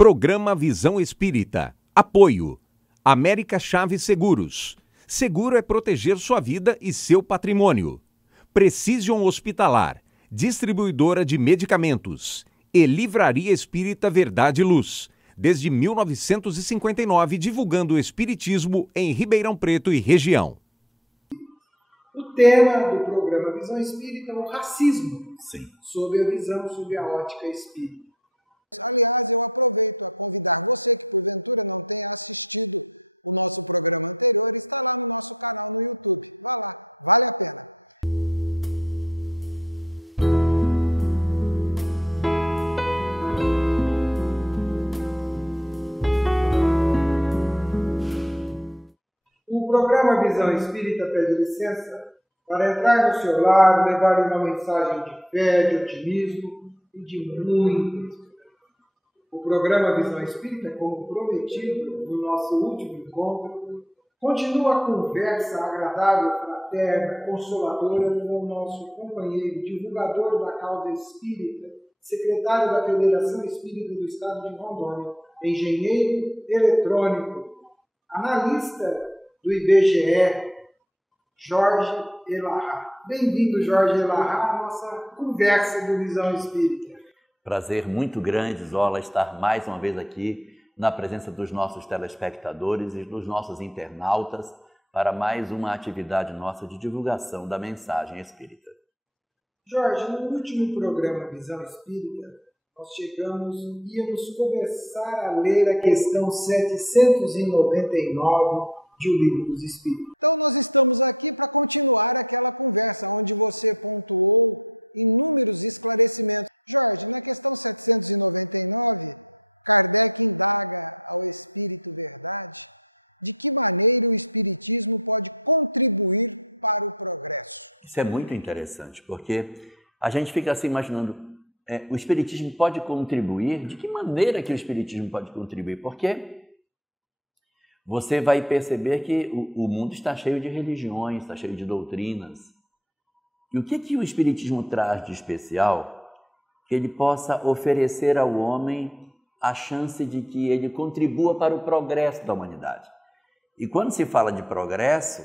Programa Visão Espírita. Apoio. América Chaves Seguros. Seguro é proteger sua vida e seu patrimônio. Precision Hospitalar. Distribuidora de medicamentos. E Livraria Espírita Verdade e Luz. Desde 1959, divulgando o espiritismo em Ribeirão Preto e região. O tema do programa Visão Espírita é o racismo. Sim. Sob a visão, sob a ótica espírita. O programa Visão Espírita pede licença para entrar no seu lar, levar uma mensagem de fé, de otimismo e de muita esperança. O programa Visão Espírita, como prometido no nosso último encontro, continua a conversa agradável, fraterna, consoladora com o nosso companheiro, divulgador da causa espírita, secretário da Federação Espírita do Estado de Rondônia, engenheiro eletrônico, analista do IBGE, Jorge Elahá. Bem-vindo, Jorge Elahá, à nossa conversa do Visão Espírita. Prazer muito grande, Zola, estar mais uma vez aqui na presença dos nossos telespectadores e dos nossos internautas para mais uma atividade nossa de divulgação da mensagem espírita. Jorge, no último programa Visão Espírita, nós íamos começar a ler a questão 799 de O Livro dos Espíritos. Isso é muito interessante, porque a gente fica assim imaginando, o Espiritismo pode contribuir? De que maneira que o Espiritismo pode contribuir? Porque você vai perceber que o mundo está cheio de religiões, está cheio de doutrinas. E o que o Espiritismo traz de especial? Que ele possa oferecer ao homem a chance de que ele contribua para o progresso da humanidade. E quando se fala de progresso,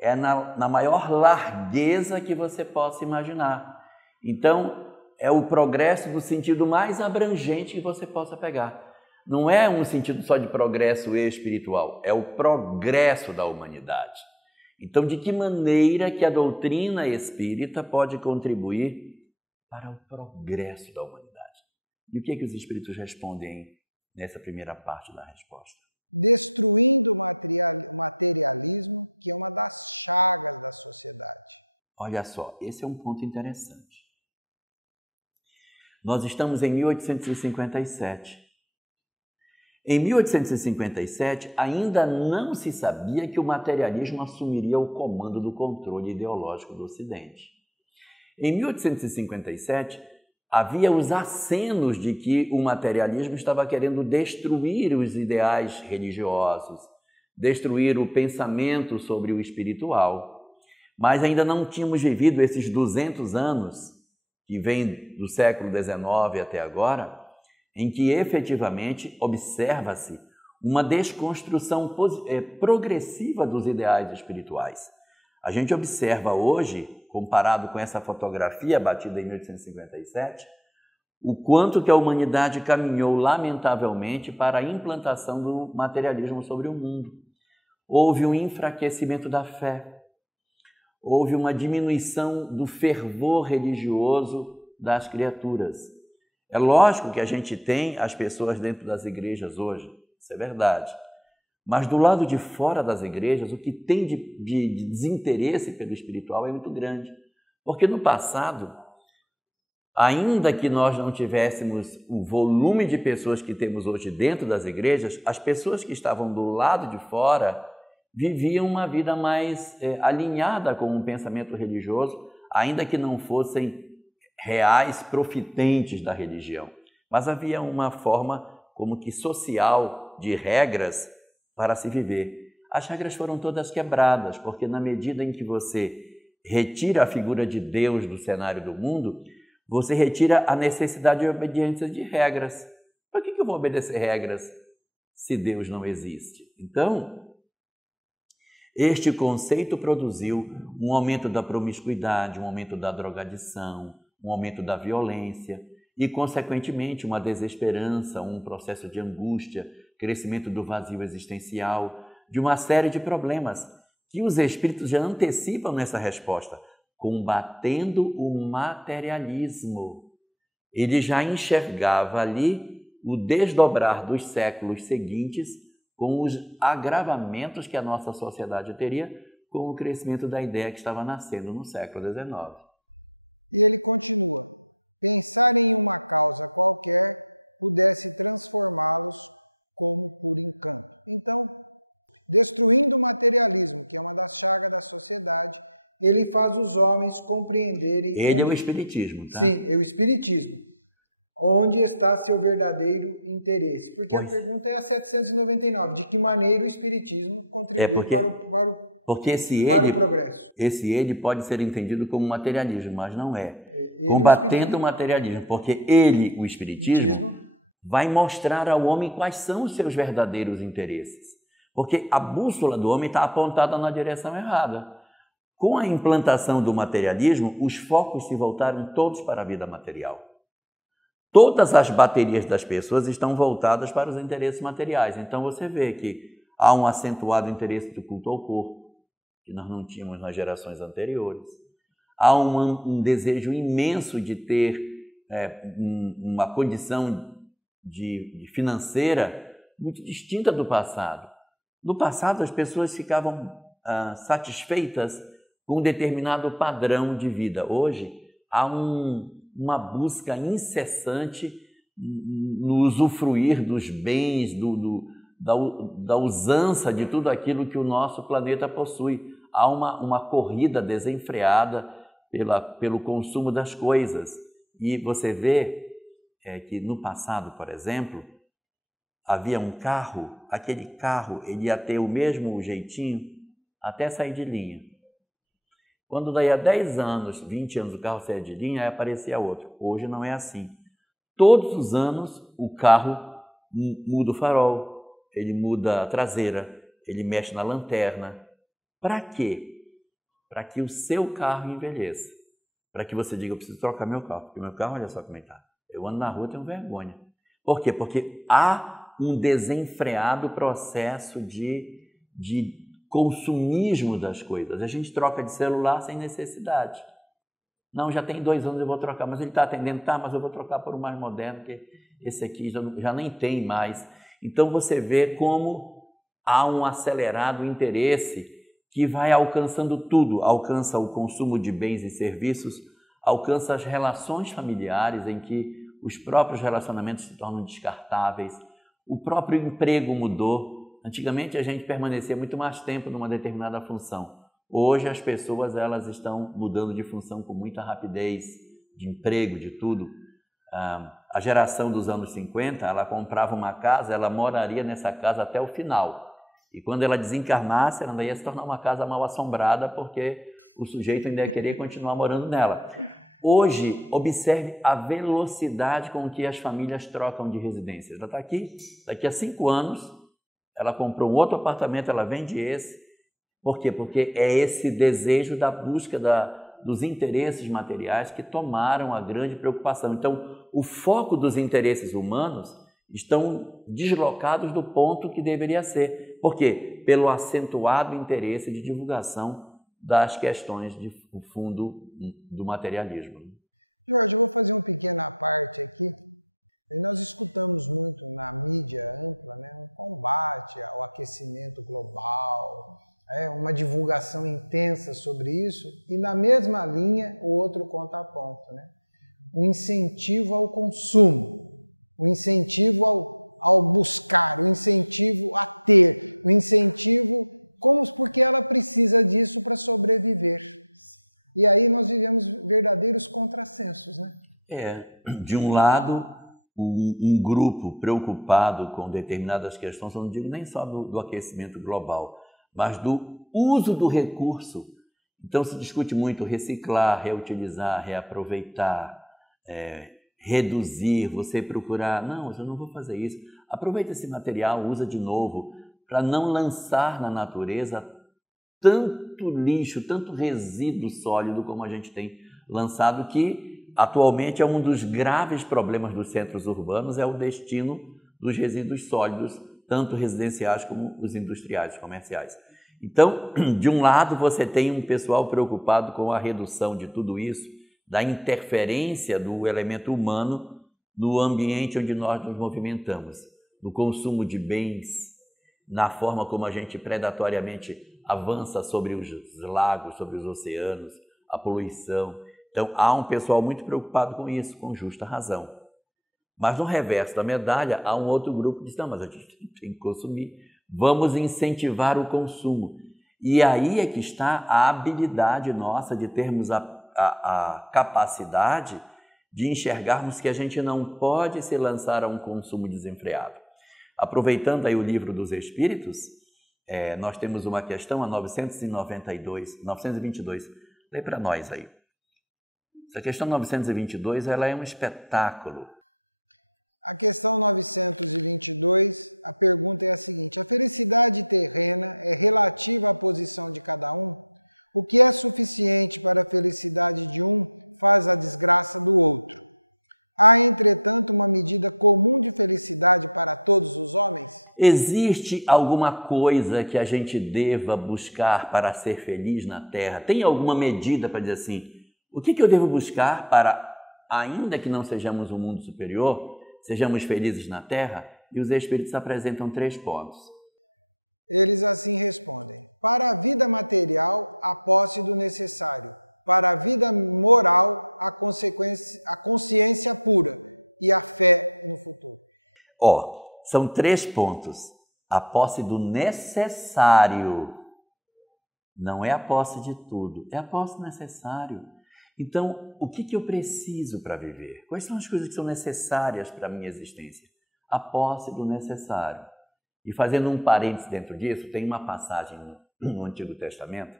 é na maior largueza que você possa imaginar. Então, é o progresso do sentido mais abrangente que você possa pegar. Não é um sentido só de progresso espiritual, é o progresso da humanidade. Então, de que maneira que a doutrina espírita pode contribuir para o progresso da humanidade? E o que os espíritos respondem nessa primeira parte da resposta? Olha só, esse é um ponto interessante. Nós estamos em 1857. Em 1857, ainda não se sabia que o materialismo assumiria o comando do controle ideológico do Ocidente. Em 1857, havia os acenos de que o materialismo estava querendo destruir os ideais religiosos, destruir o pensamento sobre o espiritual. Mas ainda não tínhamos vivido esses 200 anos, que vêm do século XIX até agora, em que efetivamente observa-se uma desconstrução progressiva dos ideais espirituais. A gente observa hoje, comparado com essa fotografia batida em 1857, o quanto que a humanidade caminhou lamentavelmente para a implantação do materialismo sobre o mundo. Houve um enfraquecimento da fé, houve uma diminuição do fervor religioso das criaturas. É lógico que a gente tem as pessoas dentro das igrejas hoje, isso é verdade. Mas do lado de fora das igrejas, o que tem de desinteresse pelo espiritual é muito grande. Porque no passado, ainda que nós não tivéssemos o volume de pessoas que temos hoje dentro das igrejas, as pessoas que estavam do lado de fora viviam uma vida mais alinhada com um pensamento religioso, ainda que não fossem reais profitentes da religião. Mas havia uma forma como que social de regras para se viver. As regras foram todas quebradas, porque na medida em que você retira a figura de Deus do cenário do mundo, você retira a necessidade de obediência de regras. Por que eu eu vou obedecer regras se Deus não existe? Então, este conceito produziu um aumento da promiscuidade, um aumento da drogadição, um aumento da violência e, consequentemente, uma desesperança, um processo de angústia, crescimento do vazio existencial, de uma série de problemas que os espíritos já antecipam nessa resposta, combatendo o materialismo. Ele já enxergava ali o desdobrar dos séculos seguintes com os agravamentos que a nossa sociedade teria com o crescimento da ideia que estava nascendo no século XIX. Ele faz os homens compreenderem... Ele é o Espiritismo, tá? Sim, é o Espiritismo. Onde está seu verdadeiro interesse? Porque a pergunta é a 799. De que maneira o Espiritismo... Porque esse ele pode ser entendido como materialismo, mas não é. Combatendo o materialismo, porque ele, o Espiritismo, vai mostrar ao homem quais são os seus verdadeiros interesses. Porque a bússola do homem está apontada na direção errada. Com a implantação do materialismo, os focos se voltaram todos para a vida material. Todas as baterias das pessoas estão voltadas para os interesses materiais. Então você vê que há um acentuado interesse do culto ao corpo, que nós não tínhamos nas gerações anteriores. Há um desejo imenso de ter uma condição financeira muito distinta do passado. No passado, as pessoas ficavam satisfeitas com um determinado padrão de vida. Hoje, há uma busca incessante no usufruir dos bens, da usança de tudo aquilo que o nosso planeta possui. Há uma corrida desenfreada pelo consumo das coisas. E você vê que no passado, por exemplo, havia um carro, aquele carro ele ia ter o mesmo jeitinho até sair de linha. Quando daí a 10 anos, 20 anos o carro saia de linha, aí aparecia outro. Hoje não é assim. Todos os anos o carro muda o farol, ele muda a traseira, ele mexe na lanterna. Para quê? Para que o seu carro envelheça. Para que você diga, eu preciso trocar meu carro, porque meu carro, olha só como está. Eu ando na rua e tenho vergonha. Por quê? Porque há um desenfreado processo de consumismo das coisas. A gente troca de celular sem necessidade. Não, já tem 2 anos eu vou trocar, mas ele está atendendo, tá, mas eu vou trocar por um mais moderno, porque esse aqui já nem tem mais. Então você vê como há um acelerado interesse que vai alcançando tudo, alcança o consumo de bens e serviços, alcança as relações familiares em que os próprios relacionamentos se tornam descartáveis, o próprio emprego mudou. Antigamente a gente permanecia muito mais tempo numa determinada função. Hoje as pessoas elas estão mudando de função com muita rapidez, de emprego, de tudo. A geração dos anos 50, ela comprava uma casa, ela moraria nessa casa até o final. E quando ela desencarnasse, ela ainda ia se tornar uma casa mal assombrada, porque o sujeito ainda ia querer continuar morando nela. Hoje, observe a velocidade com que as famílias trocam de residência. Ela está aqui, daqui a 5 anos, ela comprou um outro apartamento, ela vende esse. Por quê? Porque é esse desejo da busca dos interesses materiais que tomaram a grande preocupação. Então, o foco dos interesses humanos estão deslocados do ponto que deveria ser. Por quê? Pelo acentuado interesse de divulgação das questões de fundo do materialismo. De um lado, um grupo preocupado com determinadas questões, eu não digo nem só do aquecimento global, mas do uso do recurso. Então se discute muito reciclar, reutilizar, reaproveitar, reduzir, você procurar, não, eu não vou fazer isso. Aproveita esse material, usa de novo, para não lançar na natureza tanto lixo, tanto resíduo sólido como a gente tem lançado, que atualmente é um dos graves problemas dos centros urbanos, é o destino dos resíduos sólidos, tanto residenciais como os industriais, comerciais. Então, de um lado, você tem um pessoal preocupado com a redução de tudo isso, da interferência do elemento humano no ambiente onde nós nos movimentamos, no consumo de bens, na forma como a gente predatoriamente avança sobre os lagos, sobre os oceanos, a poluição. Então, há um pessoal muito preocupado com isso, com justa razão. Mas no reverso da medalha, há um outro grupo que diz, não, mas a gente tem que consumir, vamos incentivar o consumo. E aí é que está a habilidade nossa de termos a capacidade de enxergarmos que a gente não pode se lançar a um consumo desenfreado. Aproveitando aí o livro dos Espíritos, nós temos uma questão, a 922. Lê para nós aí. Essa questão 922, ela é um espetáculo. Existe alguma coisa que a gente deva buscar para ser feliz na Terra? Tem alguma medida para dizer assim, o que eu devo buscar para, ainda que não sejamos um mundo superior, sejamos felizes na Terra? E os Espíritos apresentam 3 pontos. São 3 pontos. A posse do necessário. Não é a posse de tudo, é a posse do necessário. Então, o que eu preciso para viver? Quais são as coisas que são necessárias para a minha existência? A posse do necessário. E fazendo um parênteses dentro disso, tem uma passagem no Antigo Testamento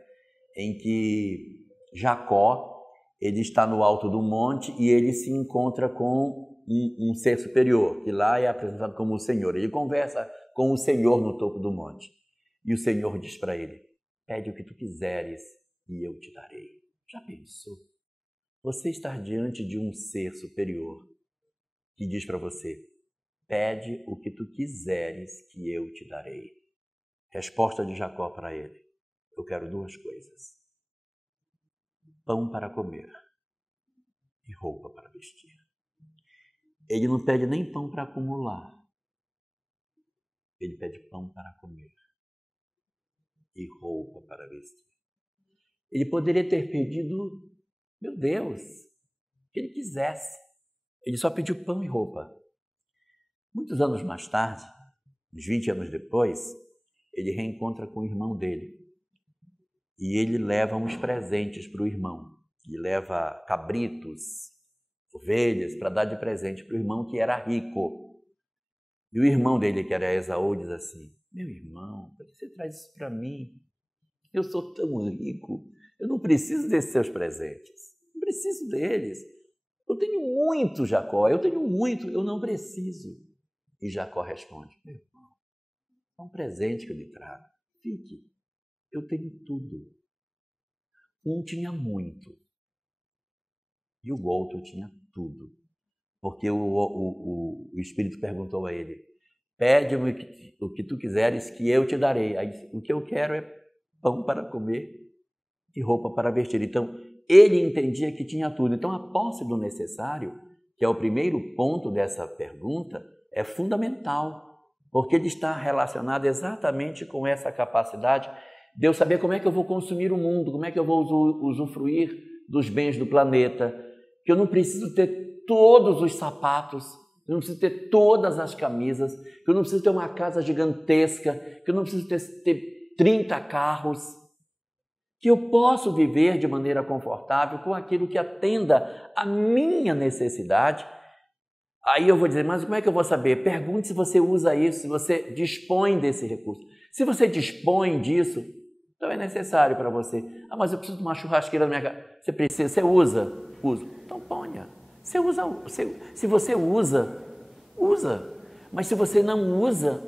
em que Jacó, ele está no alto do monte e ele se encontra com um ser superior, que lá é apresentado como o Senhor. Ele conversa com o Senhor no topo do monte. E o Senhor diz para ele, pede o que tu quiseres e eu te darei. Já pensou? Você estar diante de um ser superior que diz para você, pede o que tu quiseres que eu te darei. Resposta de Jacó para ele, eu quero 2 coisas. Pão para comer e roupa para vestir. Ele não pede nem pão para acumular. Ele pede pão para comer e roupa para vestir. Ele poderia ter pedido, meu Deus, o que ele quisesse. Ele só pediu pão e roupa. Muitos anos mais tarde, uns 20 anos depois, ele reencontra com o irmão dele. E ele leva uns presentes para o irmão. Ele leva cabritos, ovelhas, para dar de presente para o irmão que era rico. E o irmão dele, que era Esaú, diz assim, meu irmão, por que você traz isso para mim? Eu sou tão rico, eu não preciso desses seus presentes, não preciso deles. Eu tenho muito, Jacó, eu tenho muito, eu não preciso. E Jacó responde, meu irmão, é um presente que eu lhe trago, fique, eu tenho tudo. Um tinha muito e o outro tinha tudo. Porque o Espírito perguntou a ele, pede-me o que tu quiseres que eu te darei. Aí, o que eu quero é pão para comer e roupa para vestir. Então, ele entendia que tinha tudo. Então, a posse do necessário, que é o primeiro ponto dessa pergunta, é fundamental, porque ele está relacionado exatamente com essa capacidade de eu saber como é que eu vou consumir o mundo, como é que eu vou usufruir dos bens do planeta, que eu não preciso ter todos os sapatos, que eu não preciso ter todas as camisas, que eu não preciso ter uma casa gigantesca, que eu não preciso ter 30 carros, que eu posso viver de maneira confortável com aquilo que atenda à minha necessidade. Aí eu vou dizer, mas como é que eu vou saber? Pergunte se você usa isso, se você dispõe desse recurso. Se você dispõe disso, então é necessário para você. Ah, mas eu preciso de uma churrasqueira na minha casa. Você precisa, você usa? Uso. Então ponha. Se você usa, usa. Mas se você não usa,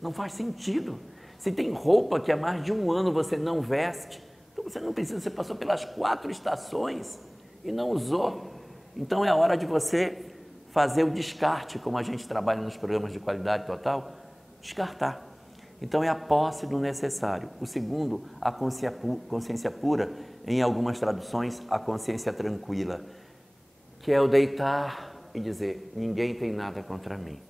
não faz sentido. Se tem roupa que há mais de 1 ano você não veste, então você não precisa, você passou pelas 4 estações e não usou. Então é a hora de você fazer o descarte, como a gente trabalha nos programas de qualidade total, descartar. Então é a posse do necessário. O segundo, a consciência pura, em algumas traduções, a consciência tranquila, que é o deitar e dizer, ninguém tem nada contra mim.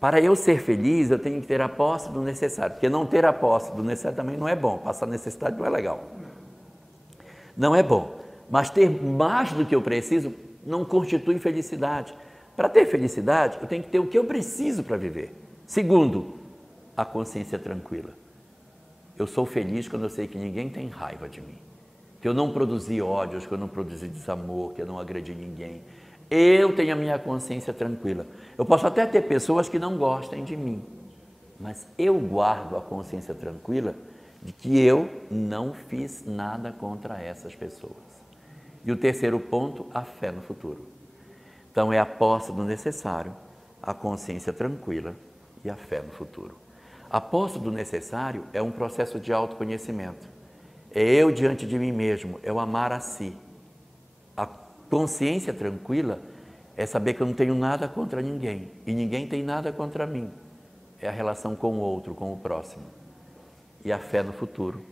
Para eu ser feliz, eu tenho que ter a posse do necessário, porque não ter a posse do necessário também não é bom, passar necessidade não é legal. Não é bom, mas ter mais do que eu preciso não constitui felicidade. Para ter felicidade, eu tenho que ter o que eu preciso para viver. Segundo, a consciência tranquila. Eu sou feliz quando eu sei que ninguém tem raiva de mim, que eu não produzi ódios, que eu não produzi desamor, que eu não agredi ninguém. Eu tenho a minha consciência tranquila. Eu posso até ter pessoas que não gostem de mim, mas eu guardo a consciência tranquila de que eu não fiz nada contra essas pessoas. E o terceiro ponto, a fé no futuro. Então é a posse do necessário, a consciência tranquila e a fé no futuro. A posse do necessário é um processo de autoconhecimento. É eu diante de mim mesmo, é o amar a si. A consciência tranquila é saber que eu não tenho nada contra ninguém e ninguém tem nada contra mim. É a relação com o outro, com o próximo. E a fé no futuro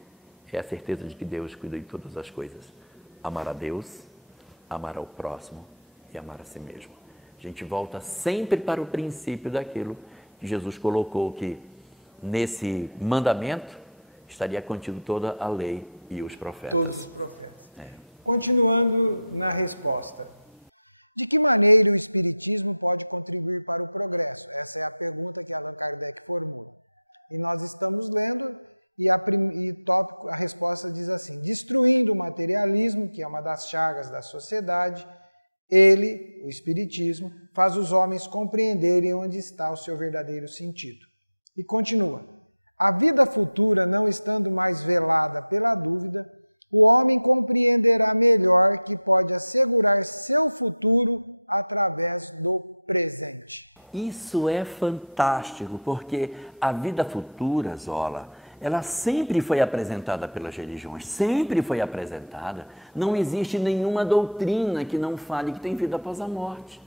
é a certeza de que Deus cuida de todas as coisas. Amar a Deus, amar ao próximo e amar a si mesmo. A gente volta sempre para o princípio daquilo que Jesus colocou, que nesse mandamento estaria contido toda a lei e os profetas. Continuando na resposta. Isso é fantástico, porque a vida futura, Zola, ela sempre foi apresentada pelas religiões, sempre foi apresentada. Não existe nenhuma doutrina que não fale que tem vida após a morte.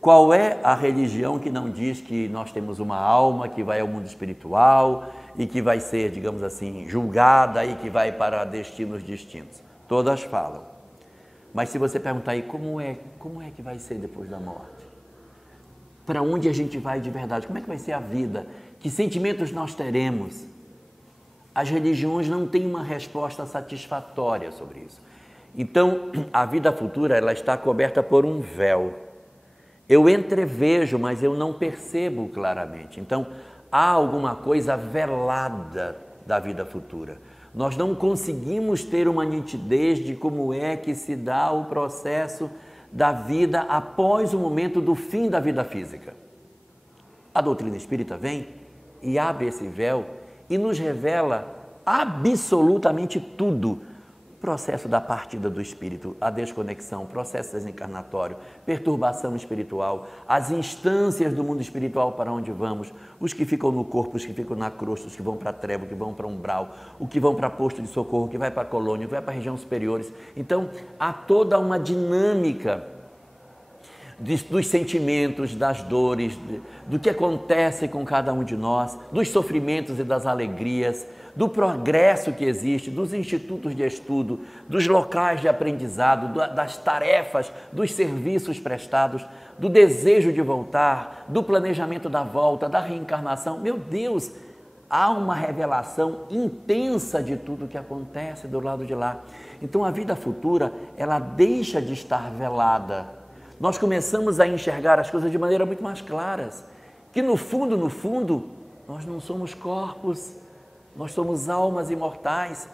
Qual é a religião que não diz que nós temos uma alma que vai ao mundo espiritual e que vai ser, digamos assim, julgada e que vai para destinos distintos? Todas falam. Mas se você perguntar aí, como é que vai ser depois da morte? Para onde a gente vai de verdade? Como é que vai ser a vida? Que sentimentos nós teremos? As religiões não têm uma resposta satisfatória sobre isso. Então, a vida futura, ela está coberta por um véu. Eu entrevejo, mas eu não percebo claramente. Então, há alguma coisa velada da vida futura. Nós não conseguimos ter uma nitidez de como é que se dá o processo da vida após o momento do fim da vida física. A doutrina espírita vem e abre esse véu e nos revela absolutamente tudo. O processo da partida do espírito, a desconexão, processo desencarnatório, perturbação espiritual, as instâncias do mundo espiritual para onde vamos, os que ficam no corpo, os que ficam na crosta, os que vão para a treva, os que vão para o umbral, os que vão para posto de socorro, que vai para a colônia, que vai para regiões superiores. Então, há toda uma dinâmica dos sentimentos, das dores, do que acontece com cada um de nós, dos sofrimentos e das alegrias, do progresso que existe, dos institutos de estudo, dos locais de aprendizado, das tarefas, dos serviços prestados, do desejo de voltar, do planejamento da volta, da reencarnação. Meu Deus, há uma revelação intensa de tudo que acontece do lado de lá. Então a vida futura, ela deixa de estar velada. Nós começamos a enxergar as coisas de maneira muito mais claras, que no fundo, nós não somos corpos, nós somos almas imortais.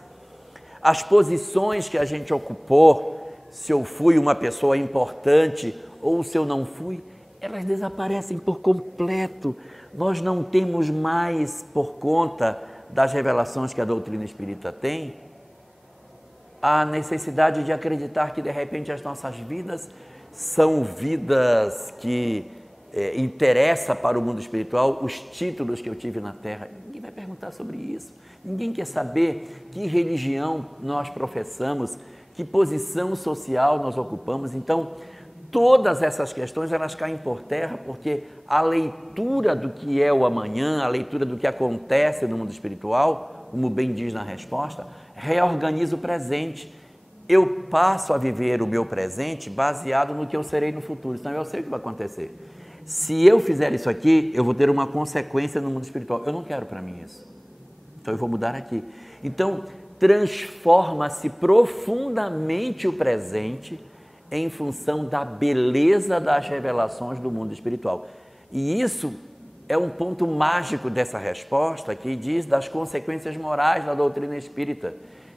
As posições que a gente ocupou, se eu fui uma pessoa importante ou se eu não fui, elas desaparecem por completo. Nós não temos mais, por conta das revelações que a doutrina espírita tem, a necessidade de acreditar que de repente as nossas vidas são vidas que interessam para o mundo espiritual os títulos que eu tive na Terra? Ninguém vai perguntar sobre isso. Ninguém quer saber que religião nós professamos, que posição social nós ocupamos. Então, todas essas questões, elas caem por terra, porque a leitura do que é o amanhã, a leitura do que acontece no mundo espiritual, como bem diz na resposta, reorganiza o presente. Eu passo a viver o meu presente baseado no que eu serei no futuro, senão eu sei o que vai acontecer. Se eu fizer isso aqui, eu vou ter uma consequência no mundo espiritual. Eu não quero para mim isso. Então eu vou mudar aqui. Então, transforma-se profundamente o presente em função da beleza das revelações do mundo espiritual. E isso é um ponto mágico dessa resposta, que diz das consequências morais da doutrina espírita,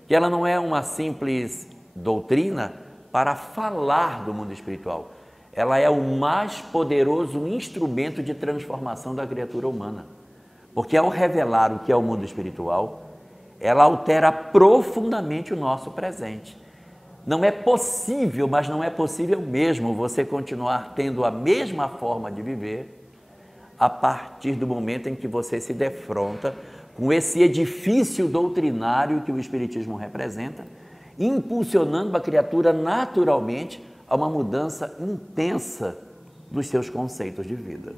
que ela não é uma simples doutrina para falar do mundo espiritual. Ela é o mais poderoso instrumento de transformação da criatura humana. Porque ao revelar o que é o mundo espiritual, ela altera profundamente o nosso presente. Não é possível, mas não é possível mesmo você continuar tendo a mesma forma de viver a partir do momento em que você se defronta com esse edifício doutrinário que o Espiritismo representa, impulsionando a criatura naturalmente a uma mudança intensa dos seus conceitos de vida.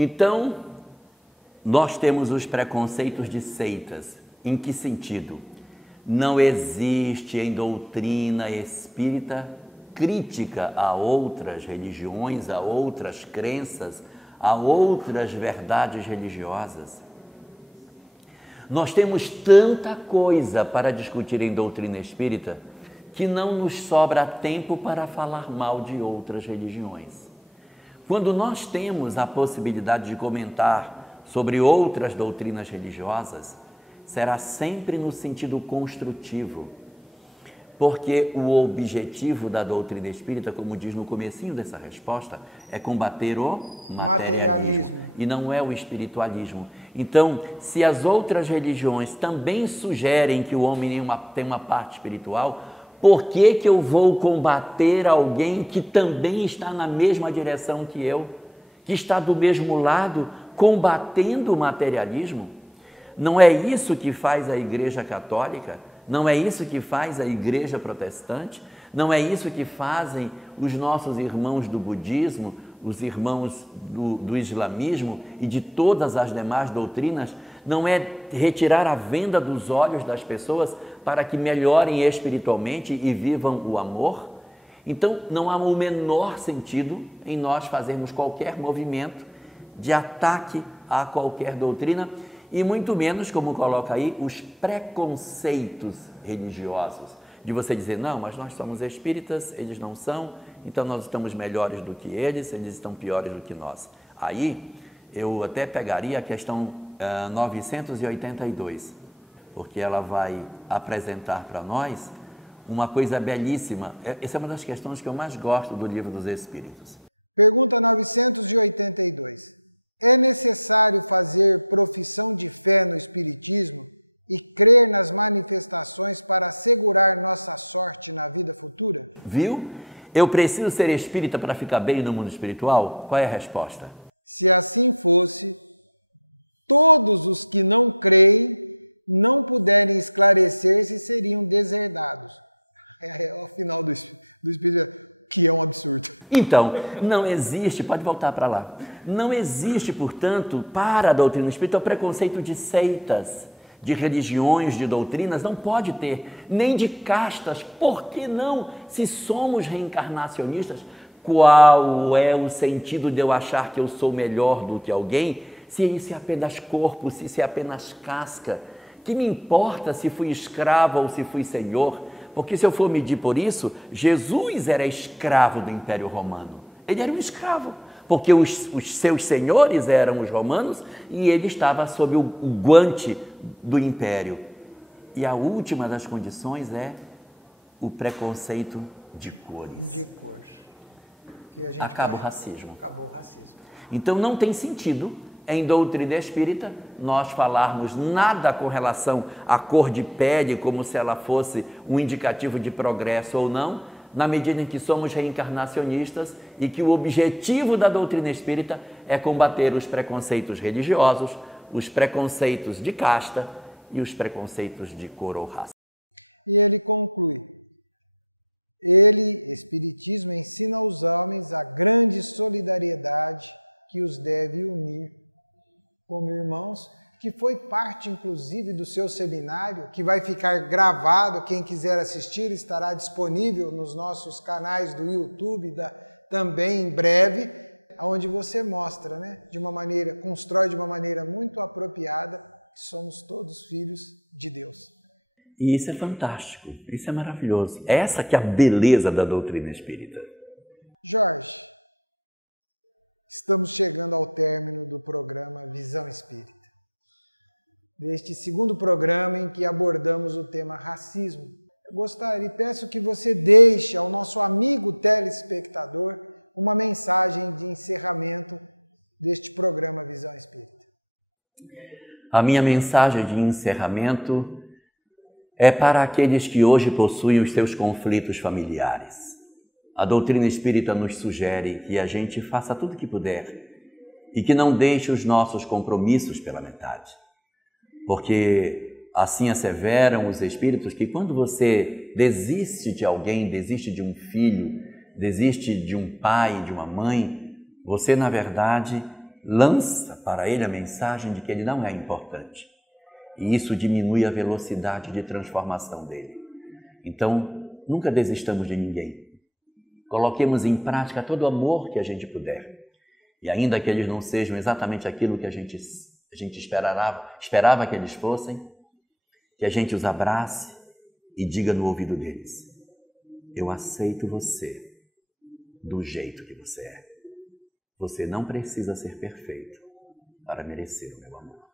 Então, nós temos os preconceitos de seitas. Em que sentido? Não existe em doutrina espírita crítica a outras religiões, a outras crenças, a outras verdades religiosas. Nós temos tanta coisa para discutir em doutrina espírita que não nos sobra tempo para falar mal de outras religiões. Quando nós temos a possibilidade de comentar sobre outras doutrinas religiosas, será sempre no sentido construtivo, porque o objetivo da doutrina espírita, como diz no comecinho dessa resposta, é combater o materialismo e não é o espiritualismo. Então, se as outras religiões também sugerem que o homem tem uma parte espiritual, por que eu vou combater alguém que também está na mesma direção que eu, que está do mesmo lado, combatendo o materialismo? Não é isso que faz a Igreja Católica? Não é isso que faz a Igreja Protestante? Não é isso que fazem os nossos irmãos do budismo, os irmãos do islamismo e de todas as demais doutrinas? Não é retirar a venda dos olhos das pessoas para que melhorem espiritualmente e vivam o amor? Então, não há o menor sentido em nós fazermos qualquer movimento de ataque a qualquer doutrina e muito menos, como coloca aí, os preconceitos religiosos. De você dizer, não, mas nós somos espíritas, eles não são, então nós estamos melhores do que eles estão piores do que nós. Aí, eu até pegaria a questão 982, porque ela vai apresentar para nós uma coisa belíssima. Essa é uma das questões que eu mais gosto do Livro dos Espíritos. Viu? Eu preciso ser espírita para ficar bem no mundo espiritual? Qual é a resposta? Então, não existe, pode voltar para lá, não existe, portanto, para a doutrina espírita o preconceito de seitas, de religiões, de doutrinas, não pode ter, nem de castas. Por que não? Se somos reencarnacionistas, qual é o sentido de eu achar que eu sou melhor do que alguém, se isso é apenas corpo, se isso é apenas casca? Que me importa se fui escravo ou se fui senhor? Porque se eu for medir por isso, Jesus era escravo do Império Romano. Ele era um escravo, porque os seus senhores eram os romanos e ele estava sob o guante do império. E a última das condições é o preconceito de cores. Acaba o racismo. Então não tem sentido em doutrina espírita nós falarmos nada com relação à cor de pele, como se ela fosse um indicativo de progresso ou não, na medida em que somos reencarnacionistas e que o objetivo da doutrina espírita é combater os preconceitos religiosos, os preconceitos de casta e os preconceitos de cor ou raça. E isso é fantástico, isso é maravilhoso. Essa que é a beleza da doutrina espírita. A minha mensagem de encerramento é para aqueles que hoje possuem os seus conflitos familiares. A doutrina espírita nos sugere que a gente faça tudo o que puder e que não deixe os nossos compromissos pela metade. Porque assim asseveram os espíritos que quando você desiste de alguém, desiste de um filho, desiste de um pai, de uma mãe, você na verdade lança para ele a mensagem de que ele não é importante. E isso diminui a velocidade de transformação dele. Então, nunca desistamos de ninguém. Coloquemos em prática todo o amor que a gente puder. E ainda que eles não sejam exatamente aquilo que a gente esperava que eles fossem, que a gente os abrace e diga no ouvido deles: eu aceito você do jeito que você é. Você não precisa ser perfeito para merecer o meu amor.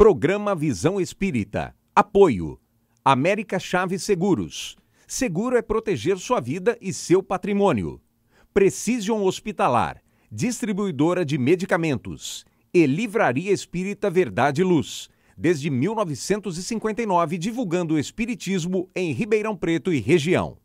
Programa Visão Espírita. Apoio. América Chaves Seguros. Seguro é proteger sua vida e seu patrimônio. Precision Hospitalar. Distribuidora de medicamentos. E Livraria Espírita Verdade e Luz. Desde 1959, divulgando o espiritismo em Ribeirão Preto e região.